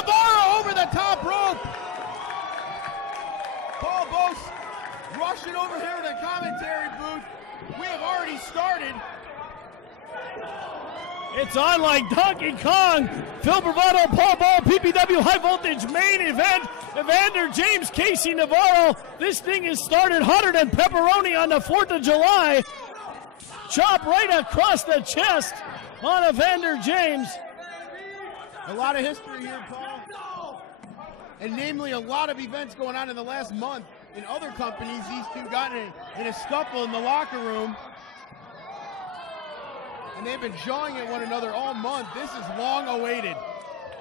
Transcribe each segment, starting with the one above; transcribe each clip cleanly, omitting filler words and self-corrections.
Navarro over the top rope. Paul Bose rushing over here to the commentary booth. We have already started. It's on like Donkey Kong. Phil Bravado, Paul Ball, PPW High Voltage main event. Evander James, Casey Navarro. This thing is started hotter than pepperoni on the 4th of July. Chop right across the chest on Evander James. A lot of history here, Paul. And namely, a lot of events going on in the last month. In other companies, these two got in a scuffle in the locker room. And they've been jawing at one another all month. This is long awaited.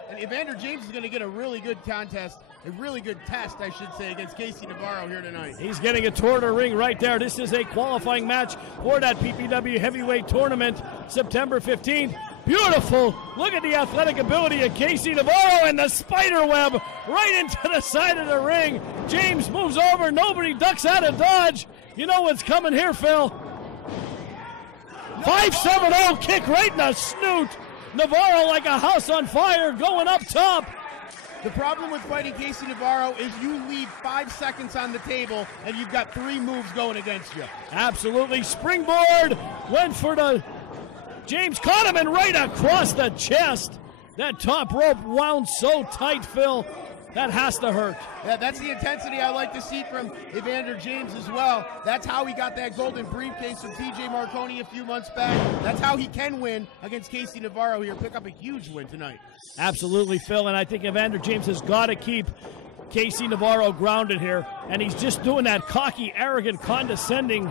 And Evander James is going to get a really good contest, a really good test, I should say, against Casey Navarro here tonight. He's getting a tour to ring right there. This is a qualifying match for that PPW Heavyweight Tournament, September 15th. Beautiful. Look at the athletic ability of Casey Navarro and the spider web right into the side of the ring. James moves over. Nobody ducks out of dodge. You know what's coming here, Phil. 5-7-0 kick right in the snoot. Navarro like a house on fire going up top. The problem with fighting Casey Navarro is you leave 5 seconds on the table and you've got 3 moves going against you. Absolutely. Springboard went for the... James caught him and right across the chest. That top rope wound so tight, Phil. That has to hurt. Yeah, that's the intensity I like to see from Evander James as well. That's how he got that golden briefcase from TJ Marconi a few months back. That's how he can win against Casey Navarro here. Pick up a huge win tonight. Absolutely, Phil, and I think Evander James has got to keep Casey Navarro grounded here, and he's just doing that cocky, arrogant, condescending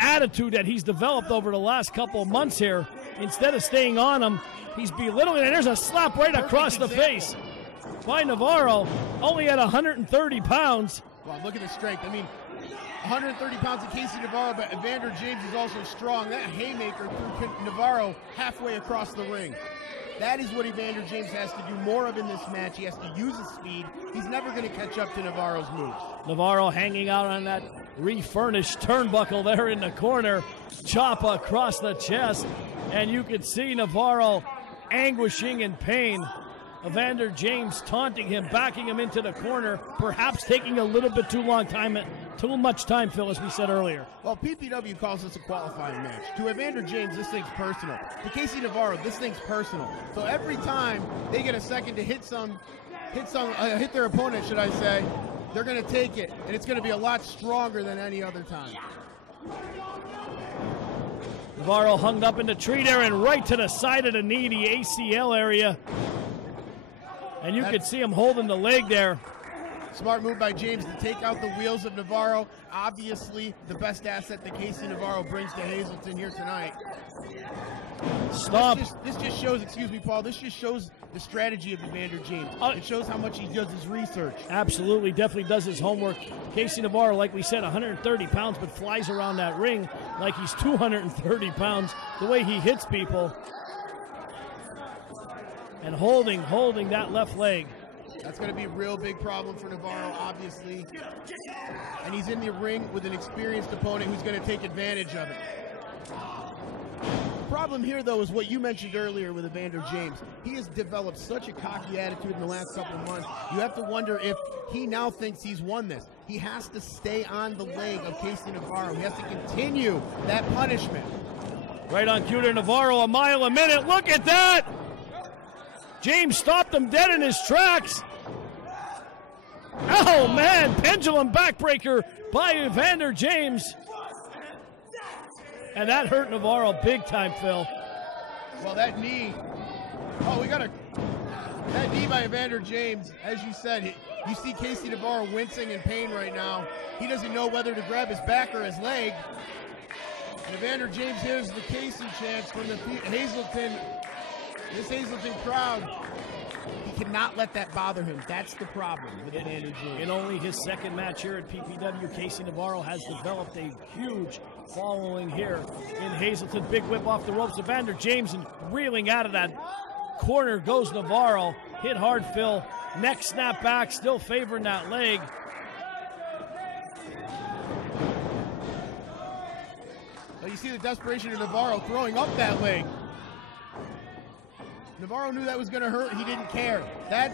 attitude that he's developed over the last couple of months here. Instead of staying on him, he's belittling, and there's a slap right across the face by Navarro, only at 130 pounds. Wow, look at the strength. I mean, 130 pounds of Casey Navarro, but Evander James is also strong. That haymaker threw Navarro halfway across the ring. That is what Evander James has to do more of in this match. He has to use his speed. He's never going to catch up to Navarro's moves. Navarro hanging out on that refurnished turnbuckle there in the corner. Chop across the chest, and you can see Navarro anguishing in pain. Evander James taunting him, backing him into the corner, perhaps taking a little bit too much time, Phil, as we said earlier. Well, PPW calls this a qualifying match. To Evander James, this thing's personal. To Casey Navarro, this thing's personal. So every time they get a second to hit their opponent, should I say, they're going to take it, and it's going to be a lot stronger than any other time. Navarro hung up in the tree there and right to the side of the knee, the ACL area. And you could see him holding the leg there. Smart move by James to take out the wheels of Navarro. Obviously, the best asset that Casey Navarro brings to Hazleton here tonight. Stop. This just shows, excuse me, Paul, this just shows the strategy of Evander James. It shows how much he does his research. Absolutely, definitely does his homework. Casey Navarro, like we said, 130 pounds, but flies around that ring like he's 230 pounds. The way he hits people. And holding that left leg. That's going to be a real big problem for Navarro, obviously. And he's in the ring with an experienced opponent who's going to take advantage of it. The problem here, though, is what you mentioned earlier with Evander James. He has developed such a cocky attitude in the last couple of months. You have to wonder if he now thinks he's won this. He has to stay on the leg of Casey Navarro. He has to continue that punishment. Right on cue to Navarro, a mile a minute. Look at that! James stopped him dead in his tracks. Oh, man, pendulum backbreaker by Evander James. And that hurt Navarro big time, Phil. Well, that knee. That knee by Evander James, as you said, you see Casey Navarro wincing in pain right now. He doesn't know whether to grab his back or his leg. And Evander James hears the Casey chants from the Hazleton. This Hazleton crowd, he cannot let that bother him. That's the problem with Evander James. In only his second match here at PPW, Casey Navarro has developed a huge following here in Hazleton. Big whip off the ropes. Evander James and reeling out of that corner goes Navarro. Hit hard, Phil. Neck snap back, still favoring that leg. Well, you see the desperation of Navarro throwing up that leg. Navarro knew that was going to hurt. He didn't care. That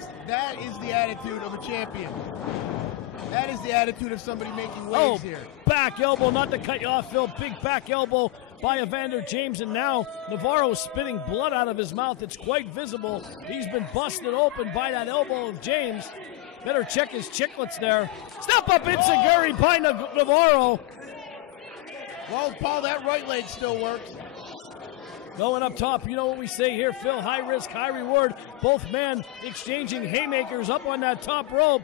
is the attitude of a champion. That is the attitude of somebody making waves here. Back elbow, not to cut you off, Phil. Big back elbow by Evander James, and now Navarro is spitting blood out of his mouth. It's quite visible. He's been busted open by that elbow of James. Better check his chiclets there. Step up enziguri by Navarro. Well, Paul, that right leg still works. Going up top, you know what we say here, Phil. High risk, high reward. Both men exchanging haymakers up on that top rope.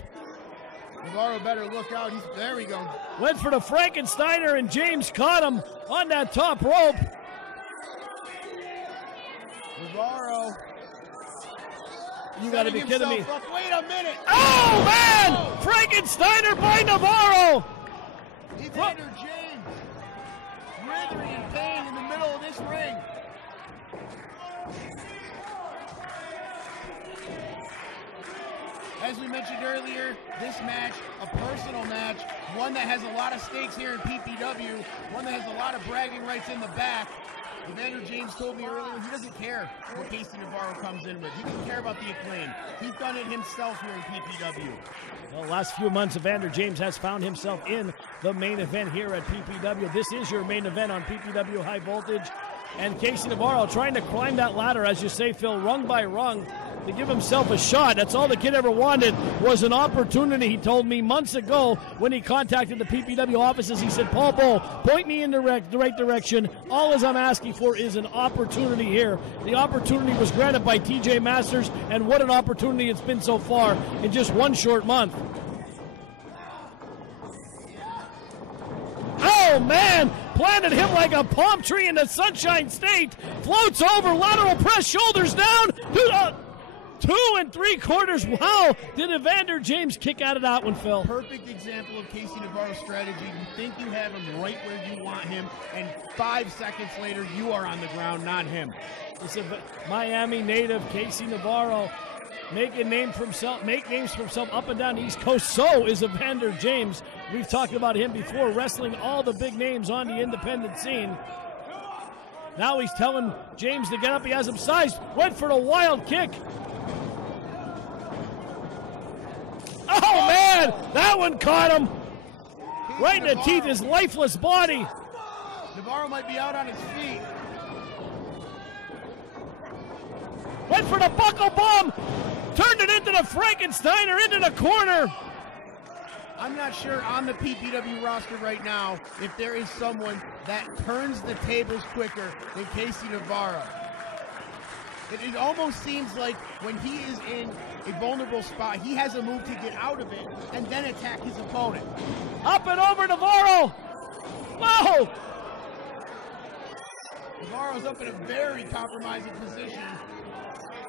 Navarro better look out. There we go. Went for the Frankensteiner, and James caught him on that top rope. Navarro. You got to be kidding me. Wait a minute. Oh, man! Oh. Frankensteiner by Navarro. Evander James. Writhing in pain in the middle of this ring. As we mentioned earlier, this match, a personal match, one that has a lot of stakes here in PPW, one that has a lot of bragging rights in the back. Evander James told me earlier he doesn't care what Casey Navarro comes in with. He doesn't care about the acclaim. He's done it himself here in PPW. Well, the last few months, Evander James has found himself in the main event here at PPW. This is your main event on PPW High Voltage. And Casey Navarro trying to climb that ladder, as you say, Phil, rung by rung, to give himself a shot. That's all the kid ever wanted, was an opportunity. He told me months ago when he contacted the PPW offices, he said, Paul Bull, point me in the right direction. All as I'm asking for is an opportunity here. The opportunity was granted by TJ Masters, and what an opportunity it's been so far in just one short month. Oh, man! Planted him like a palm tree in the Sunshine State. Floats over, lateral press, shoulders down. 2 3/4. Wow, did Evander James kick out of that one, Phil? Perfect example of Casey Navarro's strategy. You think you have him right where you want him, and 5 seconds later, you are on the ground, not him. This is Miami native Casey Navarro. Make names for himself up and down the East Coast. So is Evander James. We've talked about him before, wrestling all the big names on the independent scene. Now he's telling James to get up. He has him sized. Went for the wild kick. Oh, man! That one caught him. Right in the teeth, his lifeless body. Navarro might be out on his feet. Went for the buckle bomb. Turned it into the Frankensteiner, into the corner. I'm not sure on the PPW roster right now if there is someone that turns the tables quicker than Casey Navarro. It almost seems like when he is in a vulnerable spot, he has a move to get out of it and then attack his opponent. Up and over Navarro. Whoa! Navarro's up in a very compromising position.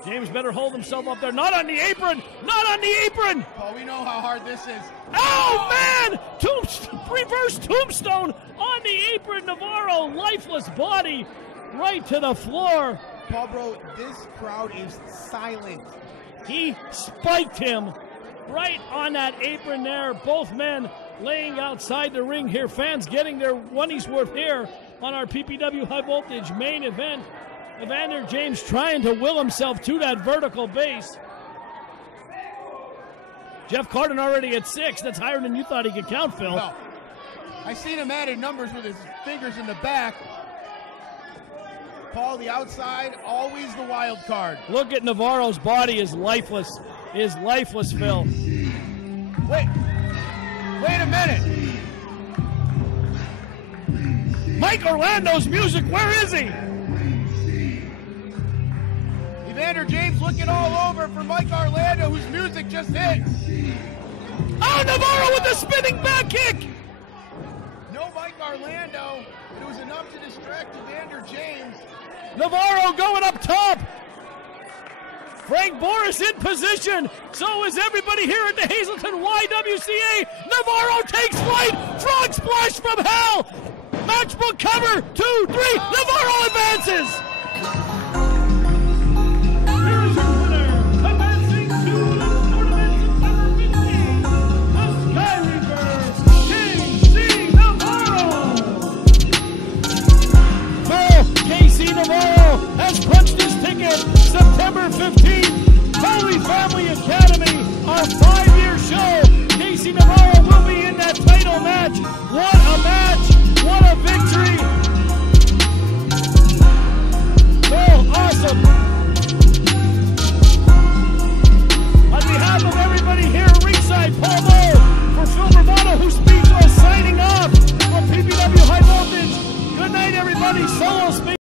James better hold himself up there. Not on the apron! Not on the apron! Paul, we know how hard this is. Oh, man! Reverse tombstone on the apron. Navarro, lifeless body, right to the floor. Paul, bro, this crowd is silent. He spiked him right on that apron there. Both men laying outside the ring here. Fans getting their money's worth here on our PPW High Voltage main event. Evander James trying to will himself to that vertical base. Jeff Carden already at 6. That's higher than you thought he could count, Phil. No. I seen him adding numbers with his fingers in the back. Paul, the outside, always the wild card. Look at Navarro's body is lifeless. Is lifeless, Phil. Wait a minute. Mike Orlando's music, where is he? Evander James looking all over for Mike Orlando, whose music just hit. Oh, Navarro with the spinning back kick. No Mike Orlando. It was enough to distract Evander James. Navarro going up top. Frank Boris in position. So is everybody here at the Hazleton YWCA. Navarro takes flight. Frog splash from hell. Matchbook cover. 2, 3. Navarro advances. Navarro has punched his ticket September title match. What a match! What a victory! Oh, awesome!